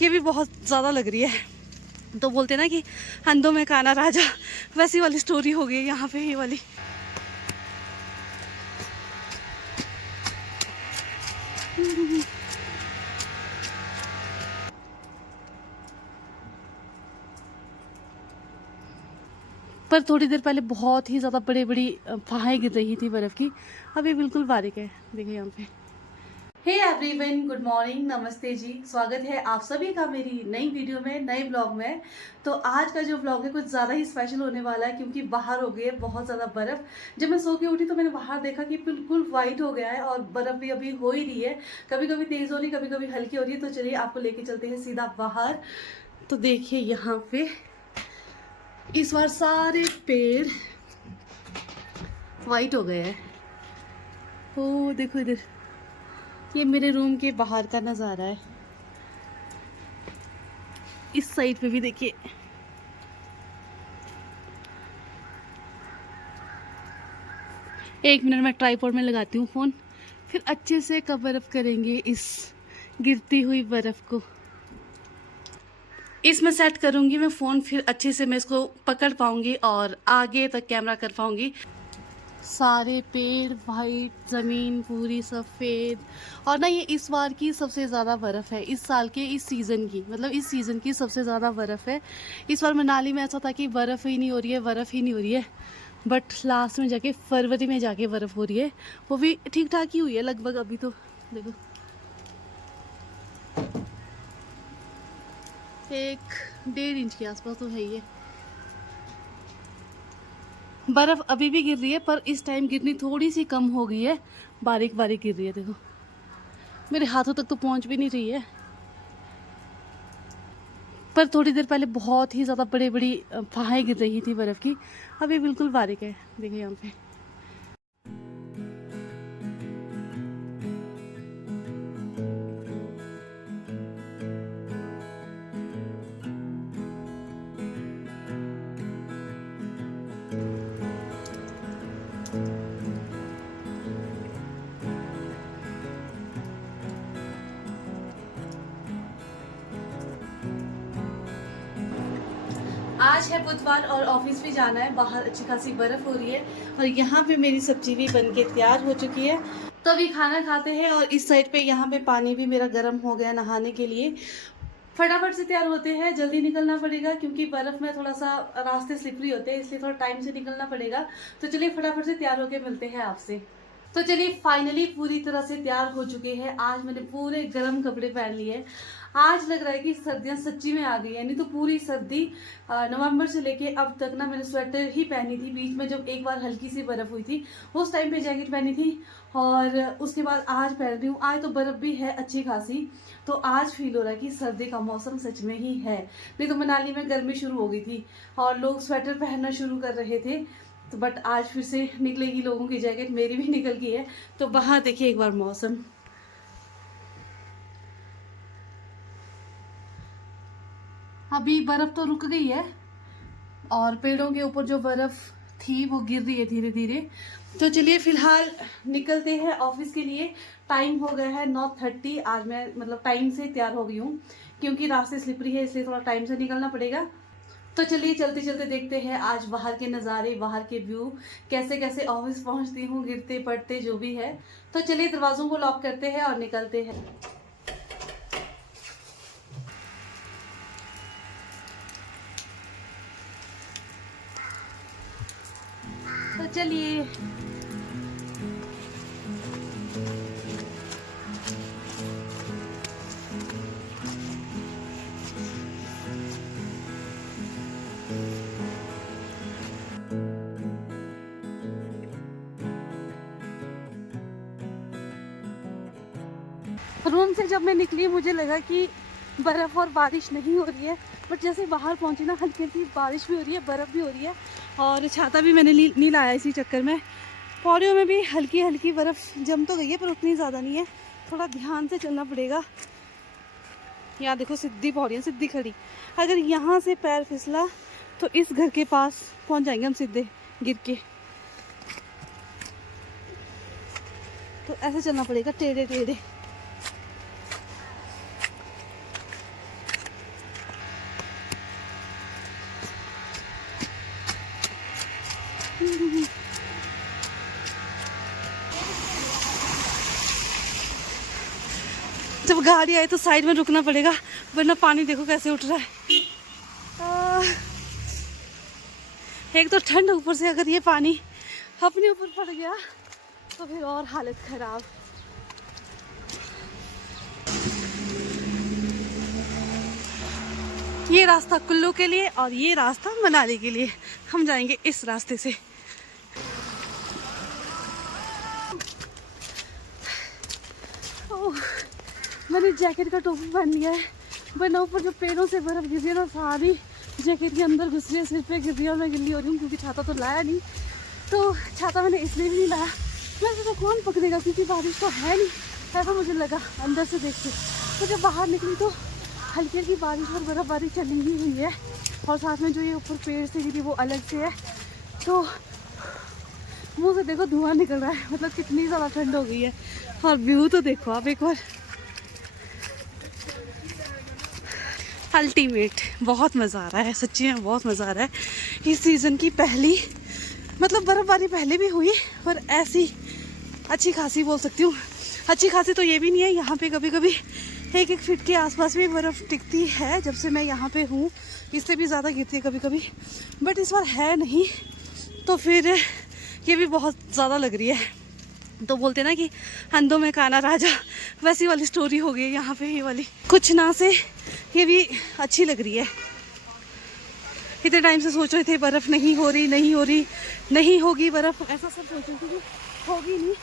ये भी बहुत ज़्यादा लग रही है। तो बोलते ना कि अंधों में काना राजा, वैसी वाली स्टोरी हो गई यहाँ पे ये वाली। पर थोड़ी देर पहले बहुत ही ज़्यादा बड़ी बड़ी फाहें गिर रही थी बर्फ़ की। अभी बिल्कुल बारीक है, देखिए यहाँ पे। हे एवरीवन, गुड मॉर्निंग, नमस्ते जी। स्वागत है आप सभी का मेरी नई वीडियो में, नए ब्लॉग में। तो आज का जो ब्लॉग है कुछ ज़्यादा ही स्पेशल होने वाला है, क्योंकि बाहर हो गई है बहुत ज़्यादा बर्फ़। जब मैं सो के उठी तो मैंने बाहर देखा कि बिल्कुल वाइट हो गया है और बर्फ़ भी अभी हो ही रही है, कभी कभी तेज़ हो रही, कभी कभी हल्की हो रही है। तो चलिए आपको लेके चलते हैं सीधा बाहर। तो देखिए यहाँ पे इस बार सारे पेड़ वाइट हो गए हैं। ओ देखो इधर, ये मेरे रूम के बाहर का नज़ारा है। इस साइड पे भी देखिए। एक मिनट में ट्राइपॉड में लगाती हूँ फ़ोन, फिर अच्छे से कवर अप करेंगे इस गिरती हुई बर्फ़ को। इसमें सेट करूँगी मैं फ़ोन, फिर अच्छे से मैं इसको पकड़ पाऊँगी और आगे तक कैमरा कर पाऊँगी। सारे पेड़ वाइट, ज़मीन पूरी सफ़ेद। और ना ये इस बार की सबसे ज़्यादा बर्फ़ है, इस साल के इस सीज़न की, मतलब इस सीज़न की सबसे ज़्यादा बर्फ़ है। इस बार मनाली में ऐसा था कि बर्फ़ ही नहीं हो रही है, बर्फ़ ही नहीं हो रही है, बट लास्ट में जाके फरवरी में जाके बर्फ़ हो रही है। वो भी ठीक ठाक ही हुई है लगभग। अभी तो देखो 1-1.5 इंच के आसपास तो है ही है। बर्फ़ अभी भी गिर रही है, पर इस टाइम गिरनी थोड़ी सी कम हो गई है, बारीक बारीक गिर रही है। देखो मेरे हाथों तक तो पहुंच भी नहीं रही है, पर थोड़ी देर पहले बहुत ही ज़्यादा बड़ी बड़ी फाहें गिर रही थी बर्फ़ की। अभी बिल्कुल बारीक है, देखिए यहाँ पे। आज है बुधवार और ऑफिस भी जाना है। बाहर अच्छी खासी बर्फ़ हो रही है और यहाँ पे मेरी सब्जी भी बन के तैयार हो चुकी है। तो अभी खाना खाते हैं। और इस साइड पे यहाँ पे पानी भी मेरा गर्म हो गया नहाने के लिए। फटाफट से तैयार होते हैं, जल्दी निकलना पड़ेगा क्योंकि बर्फ़ में थोड़ा सा रास्ते स्लिपरी होते हैं, इसलिए थोड़ा टाइम से निकलना पड़ेगा। तो चलिए फटाफट से तैयार होके मिलते हैं आपसे। तो चलिए फाइनली पूरी तरह से तैयार हो चुके हैं। आज मैंने पूरे गर्म कपड़े पहन लिए। आज लग रहा है कि सर्दियां सच्ची में आ गई है, नहीं तो पूरी सर्दी नवंबर से लेके अब तक ना मैंने स्वेटर ही पहनी थी। बीच में जब एक बार हल्की सी बर्फ़ हुई थी उस टाइम पे जैकेट पहनी थी, और उसके बाद आज पहन रही हूँ। आज तो बर्फ़ भी है अच्छी खासी, तो आज फील हो रहा है कि सर्दी का मौसम सच में ही है। नहीं तो मनाली में गर्मी शुरू हो गई थी और लोग स्वेटर पहनना शुरू कर रहे थे, तो बट आज फिर से निकलेगी लोगों की जैकेट, मेरी भी निकल गई है। तो बाहर देखिए एक बार मौसम, अभी बर्फ़ तो रुक गई है और पेड़ों के ऊपर जो बर्फ़ थी वो गिर रही है धीरे धीरे। तो चलिए फिलहाल निकलते हैं ऑफिस के लिए। टाइम हो गया है 9:30। आज मैं मतलब टाइम से तैयार हो गई हूँ, क्योंकि रास्ते स्लिपरी है इसलिए थोड़ा टाइम से निकलना पड़ेगा। तो चलिए चलते चलते देखते हैं आज बाहर के नज़ारे, बाहर के व्यू, कैसे कैसे ऑफिस पहुँचती हूँ, गिरते पड़ते जो भी है। तो चलिए दरवाज़ों को लॉक करते हैं और निकलते हैं। तो चलिए रूम से जब मैं निकली मुझे लगा कि बर्फ़ और बारिश नहीं हो रही है, बट जैसे बाहर पहुंची ना हल्की हल्की बारिश भी हो रही है, बर्फ़ भी हो रही है। और छाता भी मैंने नहीं लाया इसी चक्कर में। पौड़ियों में भी हल्की हल्की बर्फ़ जम तो गई है, पर उतनी ज़्यादा नहीं है। थोड़ा ध्यान से चलना पड़ेगा। यहाँ देखो सीधी पौड़ियाँ, सीधी खड़ी। अगर यहाँ से पैर फिसला तो इस घर के पास पहुँच जाएंगे हम सीधे गिर के। तो ऐसे चलना पड़ेगा टेढ़े टेढ़े। जब गाड़ी आए तो साइड में रुकना पड़ेगा, वरना पानी देखो कैसे उठ रहा है। एक तो ठंड, ऊपर से अगर ये पानी अपने ऊपर पड़ गया तो फिर और हालत खराब। ये रास्ता कुल्लू के लिए और ये रास्ता मनाली के लिए। हम जाएंगे इस रास्ते से। ओह, मैंने जैकेट का टोपी पहन लिया है, वरना ऊपर जो पेड़ों से बर्फ गिर रही है ना, सारी जैकेट के अंदर घुस रही है, सिर पे गिर रही है और मैं गिल्ली हो रही हूँ क्योंकि छाता तो लाया नहीं। तो छाता मैंने इसलिए भी नहीं लाया, वैसे तो कौन पकड़ेगा क्योंकि बारिश तो है नहीं, ऐसा मुझे लगा अंदर से देख के। तो जब बाहर निकली तो हल्की हल्की बारिश और बर्फबारी चली ही हुई है, और साथ में जो ये ऊपर पेड़ से गिरी वो अलग से है। तो मुँह से देखो धुआं निकल रहा है, मतलब कितनी ज़्यादा ठंड हो गई है। और व्यू तो देखो आप एक बार, अल्टीमेट। बहुत मज़ा आ रहा है, सच्ची में बहुत मज़ा आ रहा है। इस सीज़न की पहली, मतलब बर्फ़बारी पहले भी हुई पर ऐसी अच्छी खासी बोल सकती हूँ। अच्छी खासी तो ये भी नहीं है, यहाँ पे कभी कभी 1-1 फीट के आसपास भी बर्फ़ टिकती है जब से मैं यहाँ पे हूँ। इससे भी ज़्यादा गिरती है कभी कभी, बट इस बार है नहीं, तो फिर ये भी बहुत ज़्यादा लग रही है। तो बोलते ना कि अंधों में काना राजा, वैसी वाली स्टोरी हो गई यहाँ पे। ये वाली कुछ ना से ये भी अच्छी लग रही है। इतने टाइम से सोच रहे थे बर्फ़ नहीं हो रही, नहीं होगी बर्फ़, ऐसा सब सोच रही थी कि होगी नहीं।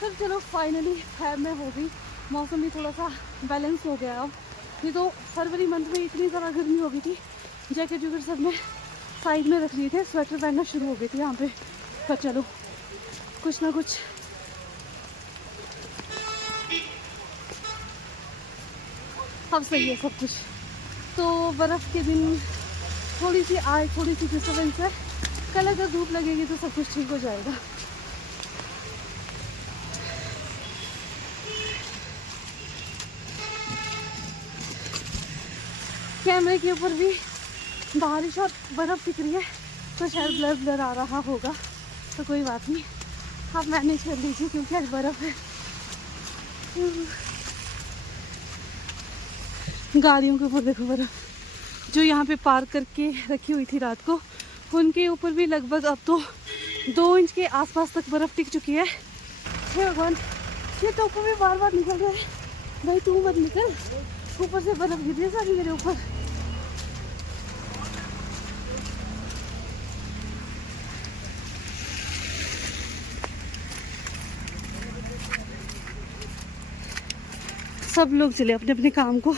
तब चलो फाइनली खैर में हो गई। मौसम भी थोड़ा सा बैलेंस हो गया अब। नहीं तो फरवरी मंथ में इतनी ज़्यादा गर्मी हो गई थी, जैकेट वैकेट सब में साइड में रख लिए थे, स्वेटर पहनना शुरू हो गई थी यहाँ पे। पर चलो कुछ ना कुछ अब सही है सब कुछ। तो बर्फ़ के दिन थोड़ी सी आए, थोड़ी सी डिस्टर्बेंस है। कल अगर धूप लगेगी तो सब कुछ ठीक हो जाएगा। कैमरे के ऊपर भी बारिश और बर्फ़ दिख रही है, तो शायद ब्लर ब्लर आ रहा होगा, तो कोई बात नहीं, आप मैनेज कर लीजिए क्योंकि आज बर्फ़ है। गाड़ियों के ऊपर देखो बर्फ़, जो यहाँ पे पार्क करके रखी हुई थी रात को, उनके ऊपर भी लगभग अब तो 2 इंच के आसपास तक बर्फ़ टिक चुकी है। हे भगवान, ये टोपो भी बार बार निकल रहा है। भाई तू मत निकल, ऊपर से बर्फ़ गिर रही है सारी मेरे ऊपर। सब लोग चले अपने अपने काम को,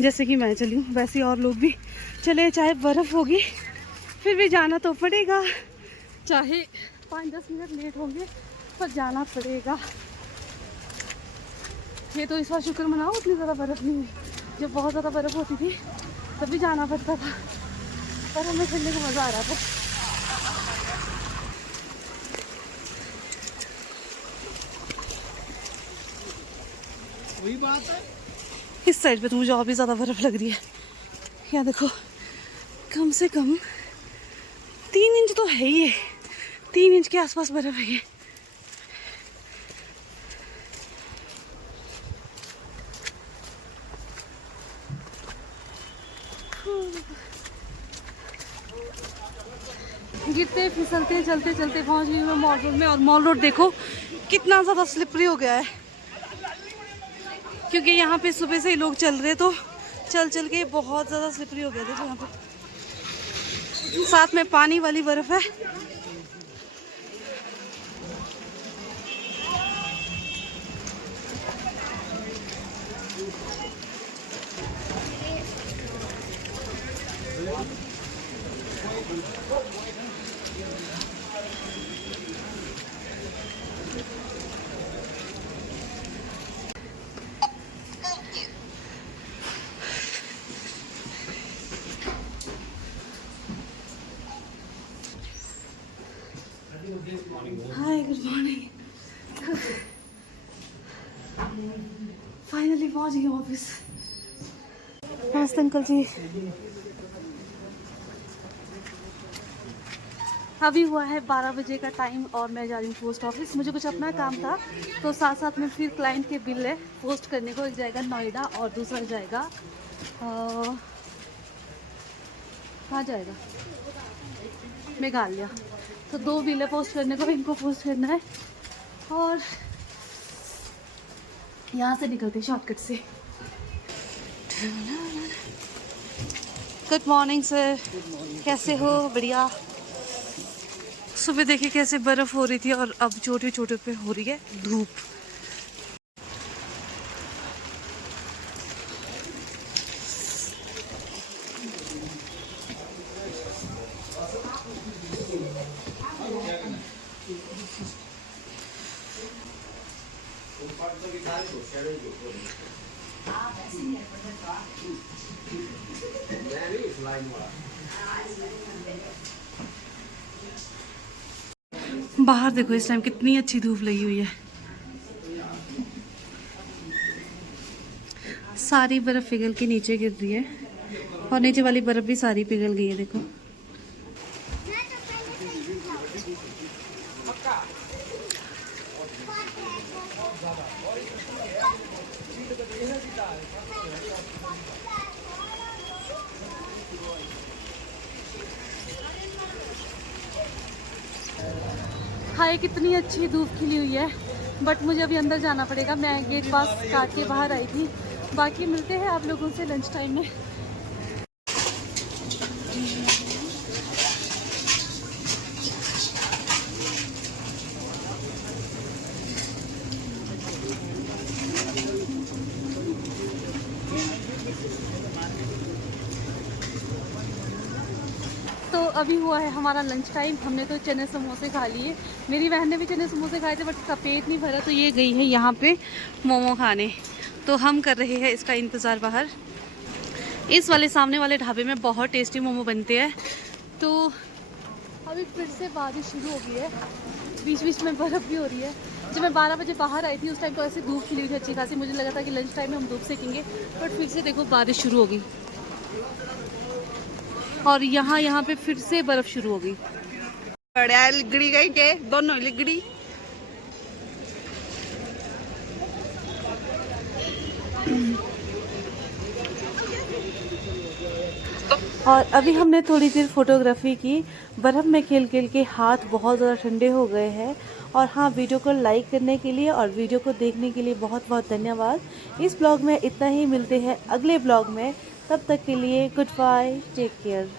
जैसे कि मैं चली हूँ वैसे और लोग भी चले। चाहे बर्फ़ होगी फिर भी जाना तो पड़ेगा, चाहे 5-10 मिनट लेट होंगे पर जाना पड़ेगा। ये तो इस बार शुक्र मनाओ उतनी ज़्यादा बर्फ़ नहीं हुई। जब बहुत ज़्यादा बर्फ़ होती थी तभी जाना पड़ता था, पर हमें खेलने को मज़ा आ रहा था। वही बात है। इस साइड पे तो मुझे और भी ज़्यादा बर्फ़ लग रही है। यहाँ देखो, कम से कम 3 इंच तो है ही है, 3 इंच के आसपास बर्फ़ है ये। गिरते फिसलते चलते चलते पहुँच गई मैं मॉल रोड में। और मॉल रोड देखो कितना ज़्यादा स्लिपरी हो गया है, क्योंकि यहाँ पे सुबह से ही लोग चल रहे, तो चल चल के बहुत ज़्यादा स्लिपरी हो गया। देखो यहाँ पे साथ में पानी वाली बर्फ़ है। हाय, गुड मॉर्निंग। फाइनली पहुंच गई ऑफिस। नमस्ते अंकल जी। अभी हुआ है 12 बजे का टाइम और मैं जा रही हूँ पोस्ट ऑफिस। मुझे कुछ अपना काम था तो साथ साथ में फिर क्लाइंट के बिल है पोस्ट करने को। एक जाएगा नोएडा और दूसरा जाएगा कहाँ जाएगा, मेघालय। तो 2 बिल है पोस्ट करने को, इनको पोस्ट करना है और यहाँ से निकलते शॉर्टकट से। गुड मॉर्निंग सर, कैसे हो? बढ़िया। सुबह देखिए कैसे बर्फ़ हो रही थी और अब छोटे छोटे पे हो रही है धूप। बाहर देखो इस टाइम कितनी अच्छी धूप लगी हुई है। सारी बर्फ पिघल के नीचे गिर रही है और नीचे वाली बर्फ भी सारी पिघल गई है देखो। हाय, कितनी अच्छी धूप खिली हुई है, बट मुझे अभी अंदर जाना पड़ेगा। मैं गेट पास काट के बाहर आई थी। बाकी मिलते हैं आप लोगों से लंच टाइम में। तो अभी हुआ है हमारा लंच टाइम। हमने तो चने समोसे खा लिए, मेरी बहन ने भी चने समोसे खाए थे, बट उसका पेट नहीं भरा तो ये गई है यहाँ पे मोमो खाने। तो हम कर रहे हैं इसका इंतज़ार बाहर। इस वाले सामने वाले ढाबे में बहुत टेस्टी मोमो बनते हैं। तो अभी फिर से बारिश शुरू हो गई है, बीच बीच में बर्फ़ भी हो रही है। जब मैं 12 बजे बाहर आई थी उस टाइम तो ऐसे धूप खिली हुई थी अच्छी खासी। मुझे लगा था कि लंच टाइम में हम धूप सेकेंगे, बट फिर से देखो बारिश शुरू हो गई और यहाँ पे फिर से बर्फ़ शुरू हो गई। लिगड़ी गई के दोनों लिगड़ी। और अभी हमने थोड़ी देर फोटोग्राफी की। बर्फ़ में खेल खेल के हाथ बहुत ज़्यादा ठंडे हो गए हैं। और हाँ, वीडियो को लाइक करने के लिए और वीडियो को देखने के लिए बहुत बहुत धन्यवाद। इस ब्लॉग में इतना ही, मिलते हैं अगले ब्लॉग में। तब तक के लिए गुड बाय, टेक केयर।